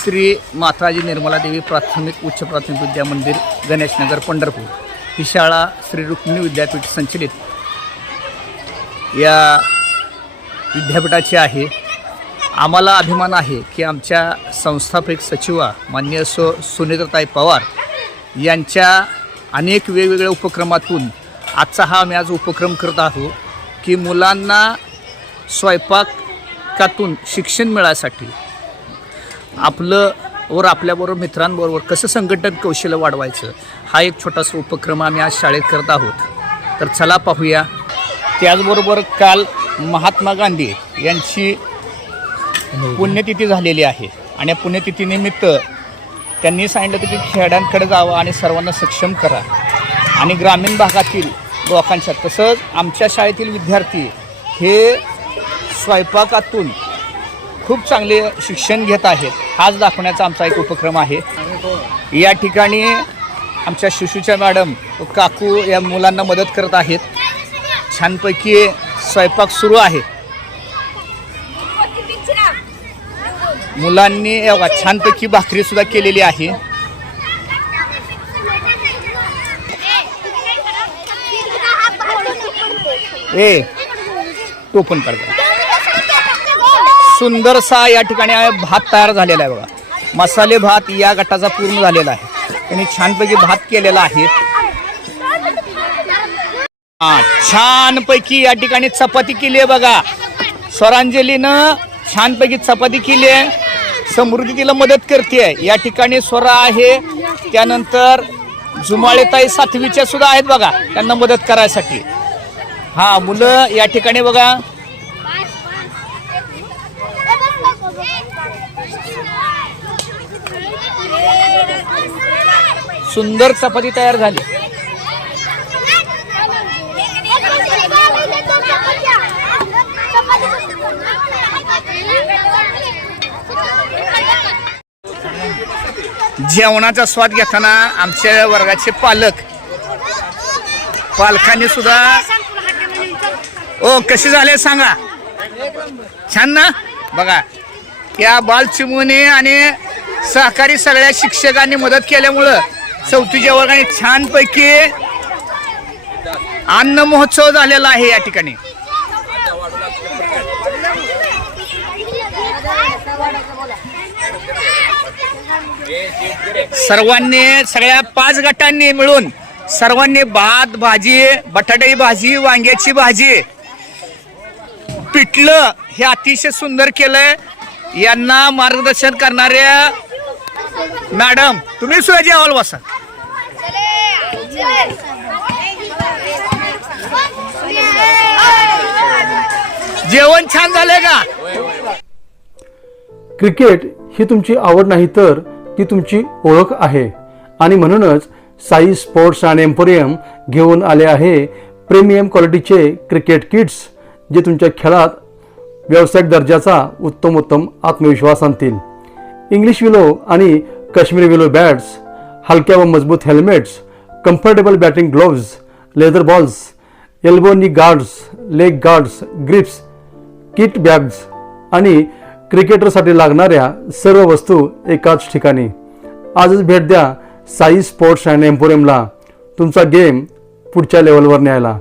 श्री माताजी निर्मला देवी प्राथमिक उच्च प्राथमिक विद्या मंदिर गणेशनगर पंढरपूर ही शाळा श्री रुक्मिणी विद्यापीठ संचलित या विद्यापीठाची आहे। आम्हाला अभिमान आहे की आमच्या संस्थापक सचिवा माननीय सुनीताताई पवार यांच्या अनेक वेगवेगळ्या उपक्रमातून आजचा हा आम्ही आज उपक्रम करत आहोत की मुलांना स्वयंपाकातून शिक्षण मिळासाठी आपलं वर आपल्याबरोबर मित्रांबरोबर कसं संघटन कौशल्य वाढवायचं हा एक छोटासा उपक्रम आम्ही आज शाळेत करत आहोत। तर चला पाहूया। त्याचबरोबर काल महात्मा गांधी यांची पुण्यतिथी झालेली आहे आणि पुण्यतिथीनिमित्त त्यांनी सांगितलं की खेड्यांकडे जावं आणि सर्वांना सक्षम करा आणि ग्रामीण भागातील लोकांच्या तसंच आमच्या शाळेतील विद्यार्थी हे स्वयंपाकातून खूप चांगले शिक्षण घेत आहेत हाच दाखवण्याचा आमचा एक उपक्रम आहे। या ठिकाणी आमच्या शिशूच्या मॅडम काकू या मुलांना मदत करत आहेत। छानपैकी स्वयंपाक सुरू आहे। मुलांनी छानपैकी भाकरी सुद्धा केलेली आहे। तो पण काढ। सुंदरसा या ठिकाणी भात तयार झालेला आहे बघा। मसाले भात या गटाचा पूर्ण झालेला आहे। त्यांनी छानपैकी भात केलेला आहे। छानपैकी या ठिकाणी चपाती केली आहे बघा। स्वरांजलीनं छानपैकी चपाती केली आहे। समृद्धी तिला मदत करते। या ठिकाणी स्वरा आहे। त्यानंतर जुमाळेताई 7वीच्या सुद्धा आहेत बघा त्यांना मदत करायसाठी। हा मुलं या ठिकाणी बघा सुंदर चपाती तयार झाली। जेवणाचा स्वाद घेताना आमच्या वर्गाचे पालकांनी सुद्धा कसे झाले सांगा। छान ना बघा। या बालचिमुने आणि सहकारी सगळ्या शिक्षकांनी मदत केल्यामुळं 4थीच्या वर्गाने छानपैकी अन्न महोत्सव झालेला आहे। या ठिकाणी सर्वांनी सगळ्या 5 गटांनी मिळून सर्वांनी भात भाजी बटाट्याची भाजी वांग्याची भाजी पिठलं हे अतिशय सुंदर केलंय। यांना मार्गदर्शन करणाऱ्या मॅडम तुम्ही सुद्धा जेवायला बसा। जेवण छान झालंय का? क्रिकेट ही तुमची आवड नाही तर ती तुमची ओळख आहे आणि म्हणूनच साई स्पोर्ट्स अँड एम्पोरियम घेऊन आले आहे प्रीमियम क्वालिटीचे क्रिकेट किट्स जे तुमच्या खेळात व्यावसायिक दर्जाचा उत्तम आत्मविश्वास आणतील। इंग्लिश विलो आणि काश्मीरी विलो बॅट्स, हलक्या व मजबूत helmets, comfortable batting gloves, leather balls, elbow knee guards, leg guards, grips, kit bags आणि क्रिकेटरसाठी लागणाऱ्या सर्व वस्तू एकाच ठिकाणी। आजच भेट द्या साई स्पोर्ट्स अँड एम्पोरियमला तुमचा गेम पुढच्या लेवलवर न्यायला।